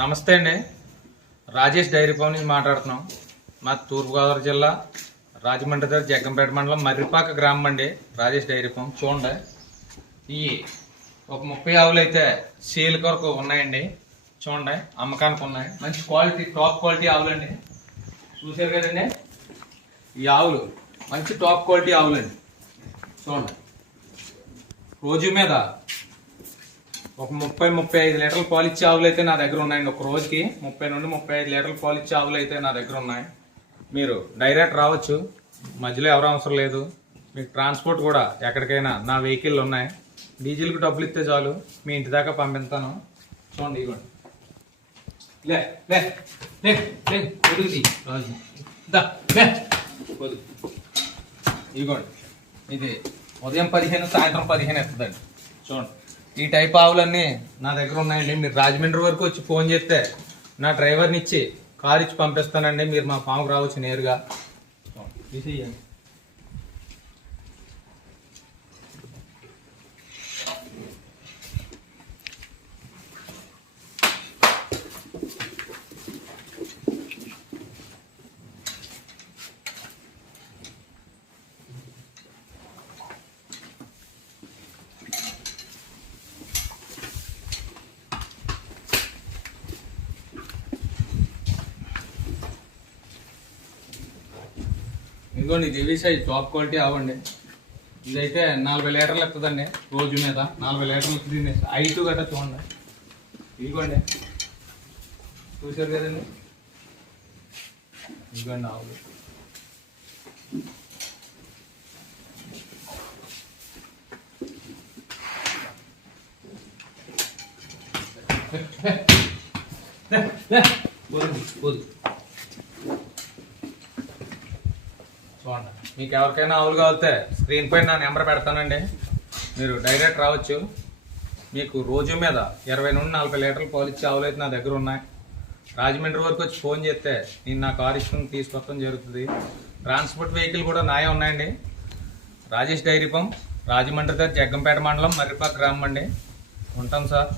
నమస్తే అండి. Rajesh dairy farm నుంచి మాట్లాడుతున్నాం. మా తూర్పుగోదావరి జిల్లా రాజమండ్రి దగ్గర జగ్గంపేట మండలం మర్రిపాక గ్రామం అండి రాజేష్ డైరీ ఫామ్. చూడండి. ఈ ఒక ముప్పై ఆవులు అయితే సేల్ కొరకు ఉన్నాయండి. చూడండి అమ్మకానికి ఉన్నాయి. మంచి క్వాలిటీ టాప్ క్వాలిటీ ఆవులండి చూసారు కదండి? ఈ ఆవులు మంచి టాప్ క్వాలిటీ ఆవులండి చూడండి. రోజు మీద ఒక ముప్పై ముప్పై ఐదు లీటర్ల పాలు ఇచ్చే ఆవులు అయితే నా దగ్గర ఉన్నాయండి. ఒక రోజుకి ముప్పై నుండి ముప్పై ఐదు లీటర్ల పాలు ఇచ్చే ఆవులు అయితే నా దగ్గర ఉన్నాయి. మీరు డైరెక్ట్ రావచ్చు. మధ్యలో ఎవరు అవసరం లేదు. మీకు ట్రాన్స్పోర్ట్ కూడా ఎక్కడికైనా నా వెహికల్ ఉన్నాయి. డీజిల్కి డబ్బులు ఇస్తే చాలు. మీ ఇంటి దాకా పంపిస్తాను. చూడండి ఇదిగోండి. లే లే లే లే రాజు. దా, లే. ఇదిగోండి. ఇది ఉదయం పదిహేను సాయంత్రం పదిహేను ఎత్తుందండి. చూడండి. ఈ టైప్ ఆవులన్నీ నా దగ్గర ఉన్నాయండి. మీరు రాజమండ్రి వరకు వచ్చి ఫోన్ చేస్తే నా డ్రైవర్ని ఇచ్చి కార్ ఇచ్చి పంపిస్తానండి. మీరు మా ఫామ్కి రావచ్చు నేరుగా. తీసేయండి. ఇదిగోండి ఇది ఇవి సైజ్ టాప్ క్వాలిటీ అవ్వండి ఇదైతే నలభై లీటర్లు ఎత్తుందండి రోజు మీద నలభై లీటర్లు దీన్ని హైట్ గట్రా చూడండి. ఇదిగోండి. చూశారు కదండి? ఇదిగోండి ఆవులు. పోదు పోదు. చూడండి మీకు ఎవరికైనా ఆవులు కావాలితే స్క్రీన్ పైన నా నెంబర్ పెడతానండి. మీరు డైరెక్ట్ రావచ్చు. మీకు రోజు మీద ఇరవై నుండి నలభై లీటర్లు పాలు ఆవులు అయితే నా దగ్గర ఉన్నాయి. రాజమండ్రి వరకు వచ్చి ఫోన్ చేస్తే నేను నా కార్ ఇష్టం తీసుకొస్తాం జరుగుతుంది. ట్రాన్స్పోర్ట్ వెహికల్ కూడా నాయే ఉన్నాయండి. రాజేష్ డైరీ పంప్ రాజమండ్రి దగ్గర జగ్గంపేట మండలం మర్రిపాక గ్రామం అండి. ఉంటాం సార్.